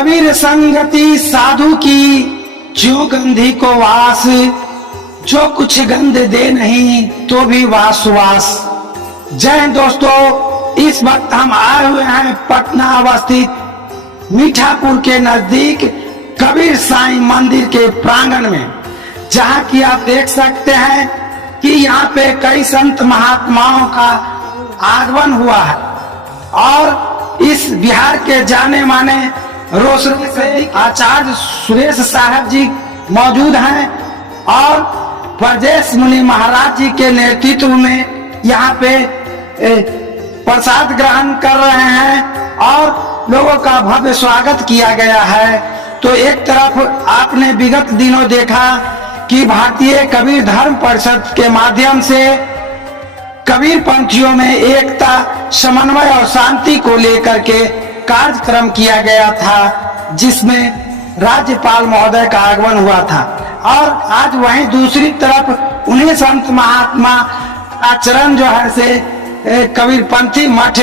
कबीर संगति साधु की जो गंधी को वास, जो कुछ गंध दे नहीं तो भी वास सुवास। जय दोस्तों, इस वक्त हम आए हुए हैं पटना अवस्थित मीठापुर के नजदीक कबीर साईं मंदिर के प्रांगण में, जहां की आप देख सकते हैं कि यहाँ पे कई संत महात्माओं का आगमन हुआ है और इस बिहार के जाने माने रोशनी से आचार्य सुरेश साहब जी मौजूद हैं और ब्रजेश मुनि महाराज जी के नेतृत्व में यहाँ पे प्रसाद ग्रहण कर रहे हैं और लोगों का भव्य स्वागत किया गया है। तो एक तरफ आपने विगत दिनों देखा कि भारतीय कबीर धर्म परिषद के माध्यम से कबीर पंथियों में एकता, समन्वय और शांति को लेकर के कार्यक्रम किया गया था, जिसमें राज्यपाल महोदय का आगमन हुआ था। और आज वहीं दूसरी तरफ उन्हीं संत महात्मा आचरण जो है से कबीर पंथी मठ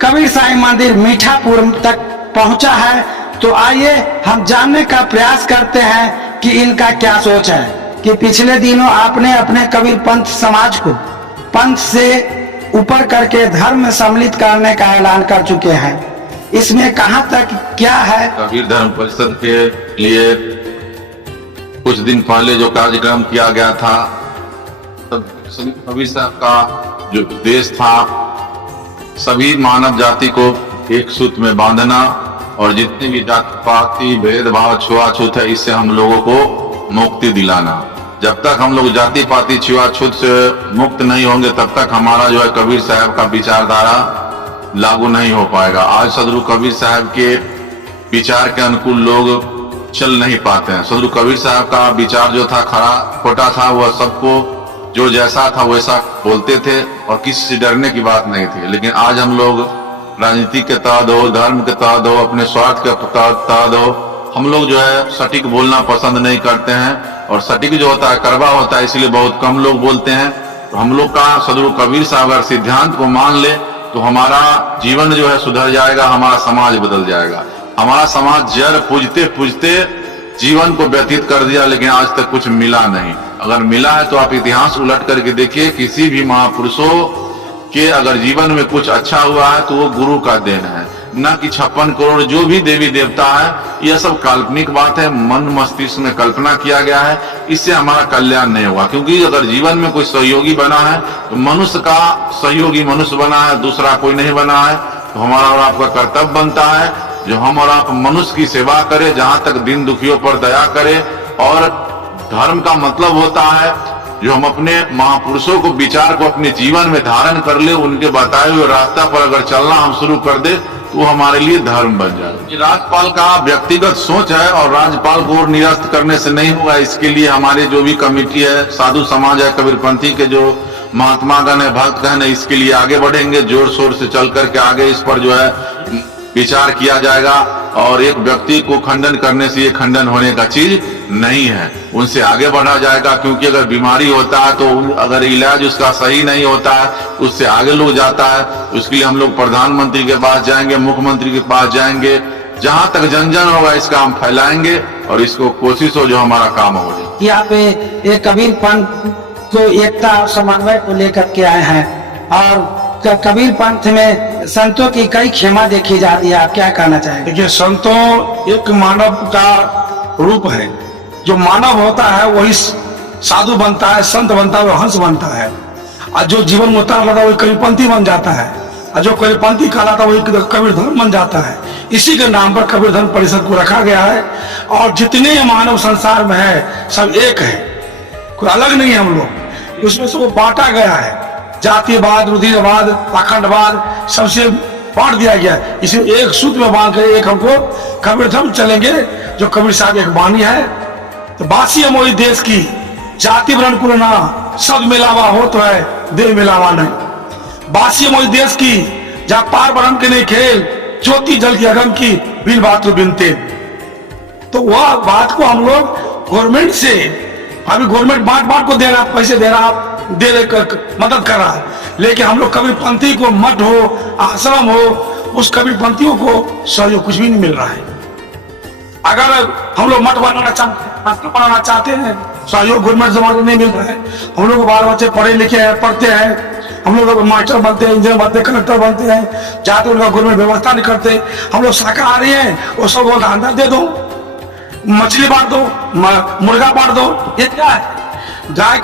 कबीर साईं मंदिर मीठापुर तक पहुंचा है। तो आइए हम जानने का प्रयास करते हैं कि इनका क्या सोच है कि पिछले दिनों आपने अपने कबीर पंथ समाज को पंथ से ऊपर करके धर्म में सम्मिलित करने का ऐलान कर चुके हैं। इसमें कहां तक क्या है? कबीर धर्म परिषद के लिए कुछ दिन पहले जो कार्यक्रम किया गया था, कबीर साहब का जो उद्देश्य था सभी मानव जाति को एक सूत्र में बांधना और जितनी भी जाति पाति भेदभाव छुआछूत है इससे हम लोगों को मुक्ति दिलाना। जब तक हम लोग जाति पाति छुआछूत से मुक्त नहीं होंगे तब तक हमारा जो है कबीर साहब का विचारधारा लागू नहीं हो पाएगा। आज सदगुरु कबीर साहब के विचार के अनुकूल लोग चल नहीं पाते हैं। सदगुरु कबीर साहब का विचार जो था खरा खोटा था, वह सबको जो जैसा था वैसा बोलते थे और किसी से डरने की बात नहीं थी। लेकिन आज हम लोग राजनीति के तहत हो, धर्म के तहत हो, अपने स्वार्थ के तहत हो, हम लोग जो है सटीक बोलना पसंद नहीं करते हैं और सटीक जो होता है कड़वा होता है, इसलिए बहुत कम लोग बोलते हैं। तो हम लोग का सदगुरु कबीर साहब अगर सिद्धांत को मान ले तो हमारा जीवन जो है सुधर जाएगा, हमारा समाज बदल जाएगा। हमारा समाज जड़ पूजते पूजते जीवन को व्यतीत कर दिया, लेकिन आज तक कुछ मिला नहीं। अगर मिला है तो आप इतिहास उलट करके देखिए, किसी भी महापुरुषों के अगर जीवन में कुछ अच्छा हुआ है तो वो गुरु का देन है, न कि 56 करोड़ जो भी देवी देवता है। यह सब काल्पनिक बात है, मन मस्तिष्क में कल्पना किया गया है, इससे हमारा कल्याण नहीं होगा। क्योंकि अगर जीवन में कोई सहयोगी बना है तो मनुष्य का सहयोगी मनुष्य बना है, दूसरा कोई नहीं बना है। तो हमारा और आपका कर्तव्य बनता है जो हम और आप मनुष्य की सेवा करें, जहां तक दीन दुखियों पर दया करें। और धर्म का मतलब होता है जो हम अपने महापुरुषों को विचार को अपने जीवन में धारण कर ले, उनके बताए हुए रास्ता पर अगर चलना हम शुरू कर दे तो हमारे लिए धर्म बन जाए। राज्यपाल का व्यक्तिगत सोच है और राज्यपाल को निरस्त करने से नहीं होगा। इसके लिए हमारे जो भी कमेटी है, साधु समाज है, कबीरपंथी के जो महात्मागण है, भक्तगण है, इसके लिए आगे बढ़ेंगे, जोर शोर से चल करके आगे इस पर जो है विचार किया जाएगा। और एक व्यक्ति को खंडन करने से ये खंडन होने का चीज नहीं है, उनसे आगे बढ़ा जाएगा। क्योंकि अगर बीमारी होता है तो अगर इलाज उसका सही नहीं होता है उससे आगे लोग जाता है। उसके लिए हम लोग प्रधानमंत्री के पास जाएंगे, मुख्यमंत्री के पास जाएंगे, जहां तक जन जन होगा इसका हम फैलाएंगे और इसको कोशिश हो जो हमारा काम हो जाए। यहाँ पे एक कबीर पंथ को एकता और समन्वय को लेकर के आए हैं और कबीर पंथ में संतों की कई क्षमा देखी जाती है, आप क्या कहना चाहेंगे? देखिए, संतों एक मानव का रूप है। जो मानव होता है वही साधु बनता है, संत बनता है, हंस बनता है। और जो जीवन में उतार लाता है वही कबीरपंथी बन जाता है और जो कबीरपंथी कहलाता है वही कबीर धर्म बन जाता है। इसी के नाम पर कबीर धर्म परिषद को रखा गया है। और जितने मानव संसार में है सब एक है, कोई अलग नहीं है। हम लोग उसमें सबको बांटा गया है, जातिवाद, रुधिरवाद, पाखंडवाद सबसे बांट दिया गया है। इसे एक सूत्र में बांध कर एक हमको कबीर धर्म चलेंगे, जो कबीर साहब एक वाणी है। तो बासी है मोई देश की, जाति वर्ण कुल ना, सब मिलावा हो तो है, देह मिलावा नहीं। बासी है मोई देश की, जहाँ पार बरम के नहीं खेल, ज्योति जल की अगम की, बिन बात बिनते। तो वह बात को हम लोग गवर्नमेंट से, अभी गवर्नमेंट बांट को दे रहा, पैसे दे रहा, मदद कर रहा है, लेकिन हम लोग कबीरपंथी को मठ हो, आश्रम हो, उस कबीरपंथियों को सहयोग कुछ भी नहीं मिल रहा है। अगर हम लोग मठ बनाना चाहते हैं, सहयोग गवर्नमेंट से नहीं मिल रहा है, हम लोग बाल बच्चे पढ़े लिखे हैं, पढ़ते हैं, हम लोग मास्टर बनते हैं, इंजीनियर बनते हैं, कलेक्टर बनते हैं, जाते उनका गवर्नमेंट व्यवस्था नहीं करते। हम लोग शाकाहारी हैं, वो सब बोलते अंडा दे दो, मछली बांट दो, मुर्गा बांट दो, ये क्या है? गाय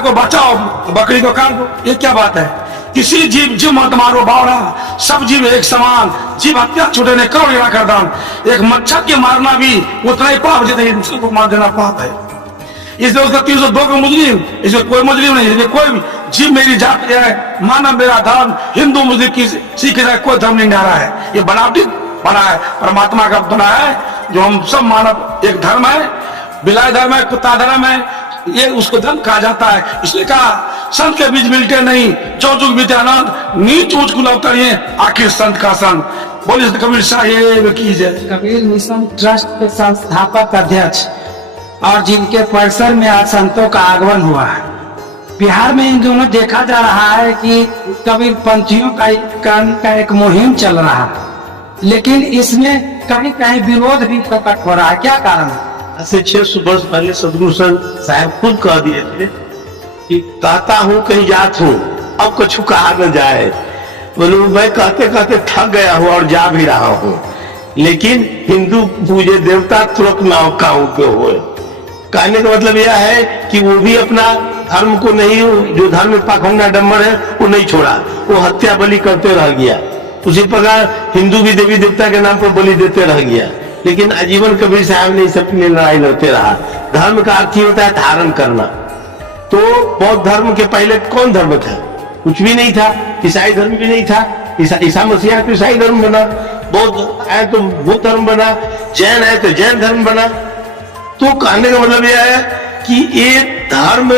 को बचाओ, बकरी को काट दो, ये क्या बात है? किसी जीव मत मारो बावड़ा, सब जीव एक समान, जीव हत्या छूटे ने करो लेना कर दान। एक मच्छर के मारना भी उतना ही पाप जितना इंसान को मार देना पाप है। इसलिए उसका 302 का मुजरिम, इसमें कोई मुजरिम नहीं, इसमें कोई भी जीव मेरी जाति है, मानव मेरा धर्म, हिंदू मुस्लिम की सिख है, कोई धर्म नहीं डाला है। ये बनावटी बना है, परमात्मा का बना है, जो हम सब मानव एक धर्म है, बिलाय धर्म है, कुत्ता धर्म है, ये उसको धर्म कहा जाता है। इसलिए कहा संत के बीच मिलते नहीं, चौचुक विद्यानंद, नीच ऊंच को उतरिए, आखिर संत का संत। बोलिए कबीर साहिब की जय। कबीर मिशन ट्रस्ट के संस्थापक अध्यक्ष और जिनके परिसर में आज संतों का आगमन हुआ है। बिहार में इन दोनों देखा जा रहा है कि कबीर पंथियों का एक मुहिम चल रहा है, लेकिन इसमें कहीं कहीं विरोध भी प्रकट हो रहा है। क्या कारण है? ऐसे 600 वर्ष पहले सदगुरु साहब खुद कह दिए थे कि कहता हूँ कहीं जात हूँ, अब कुछ कहा न जाए। बोलो मैं कहते कहते थक गया हूँ और जा भी रहा हूँ, लेकिन हिंदू पूजे देवता तुरक नाव का हो। कहने का मतलब यह है कि वो भी अपना धर्म को नहीं, जो धर्म में पाखंडा डम्बर है वो नहीं छोड़ा, वो हत्या बलि करते रह गया। उसी प्रकार हिंदू भी देवी देवता के नाम पर बलि देते रह गया, लेकिन आजीवन कबीर साहब ने सबके लिए लड़ाई लड़ते रहा। धर्म का अर्थ ही होता है धारण करना। तो बौद्ध धर्म के पहले कौन धर्म था? कुछ भी नहीं था। ईसाई धर्म भी नहीं था। ईसा मसीहा तो ईसाई धर्म बना, बौद्ध है तो बुद्ध धर्म बना, जैन है तो जैन धर्म बना। तो कहने का मतलब यह है कि ये धर्म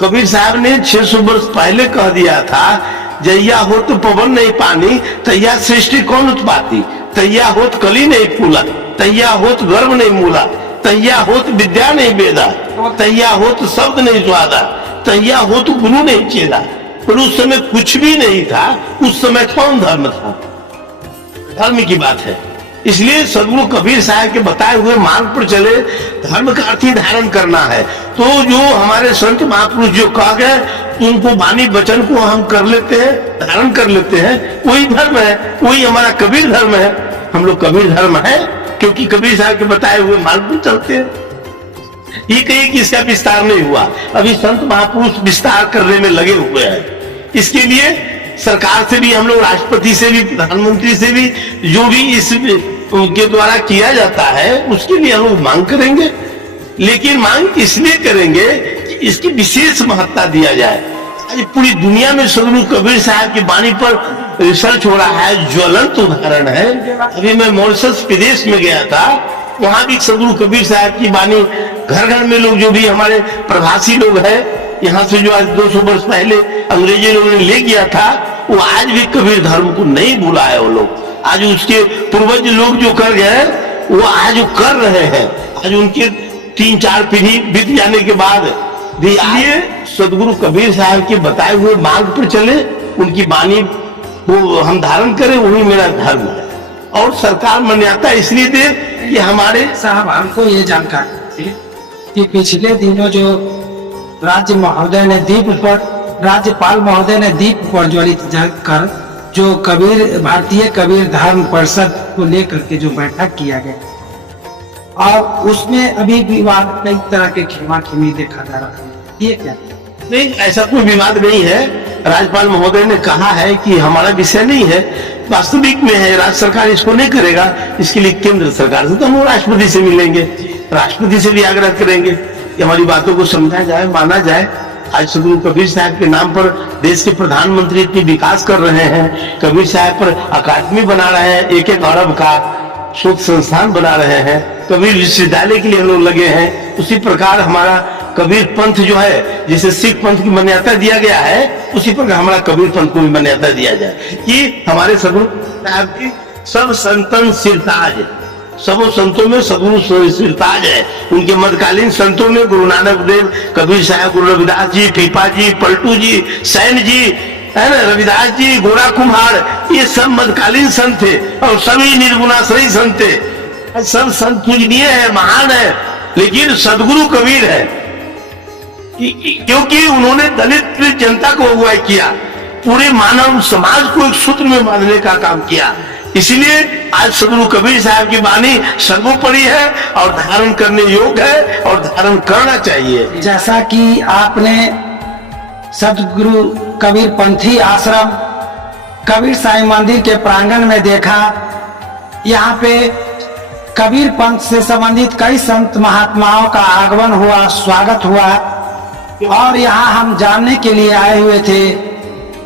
कबीर साहब ने 600 वर्ष पहले कह दिया था, जैया हो तो पवन नहीं पानी, तैया सृष्टि कौन उत्पाती, तैया होत कली नहीं फूला, तैया होत गर्भ नहीं मूला, तैया होत विद्या नहीं वेदा, तैया होत शब्द नहीं स्वादा, तैया होत गुरु नहीं चेला। पर उस समय कुछ भी नहीं था, उस समय कौन धर्म था? धर्म की बात है। इसलिए सदगुरु कबीर साहब के बताए हुए मार्ग पर चले, धर्म का अर्थ ही धारण करना है। तो जो हमारे संत महापुरुष जो कह गए, उनको वाणी वचन को हम कर लेते हैं, धारण कर लेते हैं, वही धर्म है, वही हमारा कबीर धर्म है। हम लोग कबीर धर्म है क्योंकि कबीर साहब के बताए हुए मार्ग पर चलते हैं। ये कहीं कि इसका विस्तार नहीं हुआ, अभी संत महापुरुष विस्तार करने में लगे हुए हैं। इसके लिए सरकार से भी हम लोग, राष्ट्रपति से भी, प्रधानमंत्री से भी, जो भी इस उनके द्वारा किया जाता है उसके लिए हम लोग मांग करेंगे। लेकिन मांग इसलिए करेंगे कि इसकी विशेष महत्ता दिया जाए। आज पूरी दुनिया में सदगुरु कबीर साहब की वाणी पर रिसर्च हो रहा है, ज्वलंत उदाहरण है। अभी मैं मॉरिशस प्रदेश में गया था, वहां भी सदगुरु कबीर साहब की वाणी घर घर में लोग, जो भी हमारे प्रवासी लोग हैं यहाँ से, जो आज 200 वर्ष पहले अंग्रेजी लोगों ने ले गया था, वो आज भी कबीर धर्म को नहीं भूला है। वो लोग आज उसके पूर्वज लोग जो कर गए वो आज कर रहे हैं। आज उनके 3-4 पीढ़ी बीत जाने के बाद भी आइए सदगुरु कबीर साहब के बताए हुए मार्ग पर चले, उनकी वाणी वो हम धारण करें, वही मेरा धर्म है। और सरकार मान्यता इसलिए दे कि हमारे साहब हमको ये जानकारी थी कि पिछले दिनों जो राज्यपाल महोदय ने दीप प्रज्वलित कर जो भारतीय कबीर धर्म परिषद को लेकर के जो बैठक किया गया, और उसमें अभी विवाद, कई तरह के खीमा-खीमी देखा जा रहा है, ये क्या? नहीं, ऐसा कोई विवाद नहीं है। राज्यपाल महोदय ने कहा है कि हमारा विषय नहीं है, वास्तविक में है, राज्य सरकार इसको नहीं करेगा, इसके लिए केंद्र सरकार से तो हम राष्ट्रपति से मिलेंगे, राष्ट्रपति से भी आग्रह करेंगे कि हमारी बातों को समझा जाए, माना जाए। आज सदगुरु कबीर साहब के नाम पर देश के प्रधानमंत्री इतनी विकास कर रहे हैं, कबीर साहब पर अकादमी बना रहे हैं, 1-1 अरब का शोध संस्थान बना रहे हैं, कबीर विश्वविद्यालय के लिए हम लोग लगे हैं। उसी प्रकार हमारा कबीर पंथ जो है, जैसे सिख पंथ की मान्यता दिया गया है, उसी प्रकार हमारा कबीर पंथ को भी मान्यता दिया जाए कि हमारे सदगुरु साहब की सब संतन सिरताज, सबों संतों में सदगुरु सिरताज है। उनके मध्यकालीन संतों में गुरु नानक देव, कबीर साहब, गुरु रविदास जी, पीपा जी, पलटू जी, सैन जी, है ना, रविदास जी, गोरा कुम्हार, ये सब मध्यकालीन संत थे और सभी निर्गुणाश्रयी संत थे। सब संत पूजनीय है, महान है, लेकिन सदगुरु कबीर है क्योंकि उन्होंने दलित जनता को अगुवाई किया, पूरे मानव समाज को एक सूत्र में बांधने का काम किया। इसलिए आज सदगुरु कबीर साहब की वाणी सर्वोपरि है और धारण करने योग्य है और धारण करना चाहिए। जैसा कि आपने सदगुरु कबीर पंथी आश्रम कबीर साई मंदिर के प्रांगण में देखा, यहाँ पे कबीर पंथ से संबंधित कई संत महात्माओं का आगमन हुआ, स्वागत हुआ, और यहाँ हम जानने के लिए आए हुए थे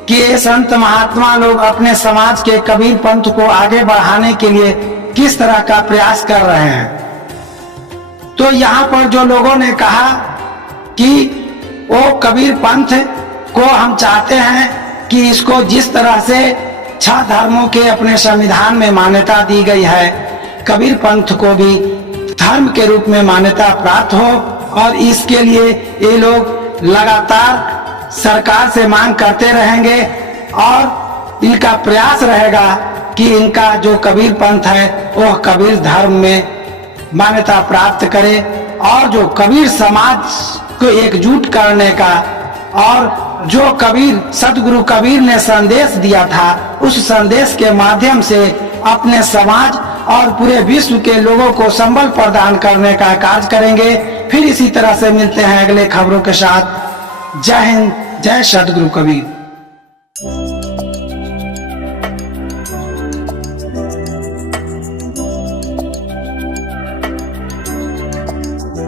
कि ये संत महात्मा लोग अपने समाज के कबीर पंथ को आगे बढ़ाने के लिए किस तरह का प्रयास कर रहे हैं। तो यहाँ पर जो लोगों ने कहा कि वो कबीर पंथ को हम चाहते हैं कि इसको जिस तरह से 6 धर्मों के अपने संविधान में मान्यता दी गई है, कबीर पंथ को भी धर्म के रूप में मान्यता प्राप्त हो, और इसके लिए ये लोग लगातार सरकार से मांग करते रहेंगे और इनका प्रयास रहेगा कि इनका जो कबीर पंथ है वह कबीर धर्म में मान्यता प्राप्त करे, और जो कबीर समाज को एकजुट करने का और जो कबीर सदगुरु कबीर ने संदेश दिया था उस संदेश के माध्यम से अपने समाज और पूरे विश्व के लोगों को संबल प्रदान करने का कार्य करेंगे। फिर इसी तरह से मिलते हैं अगले खबरों के साथ। जय हिंद, जय सदगुरु कबीर।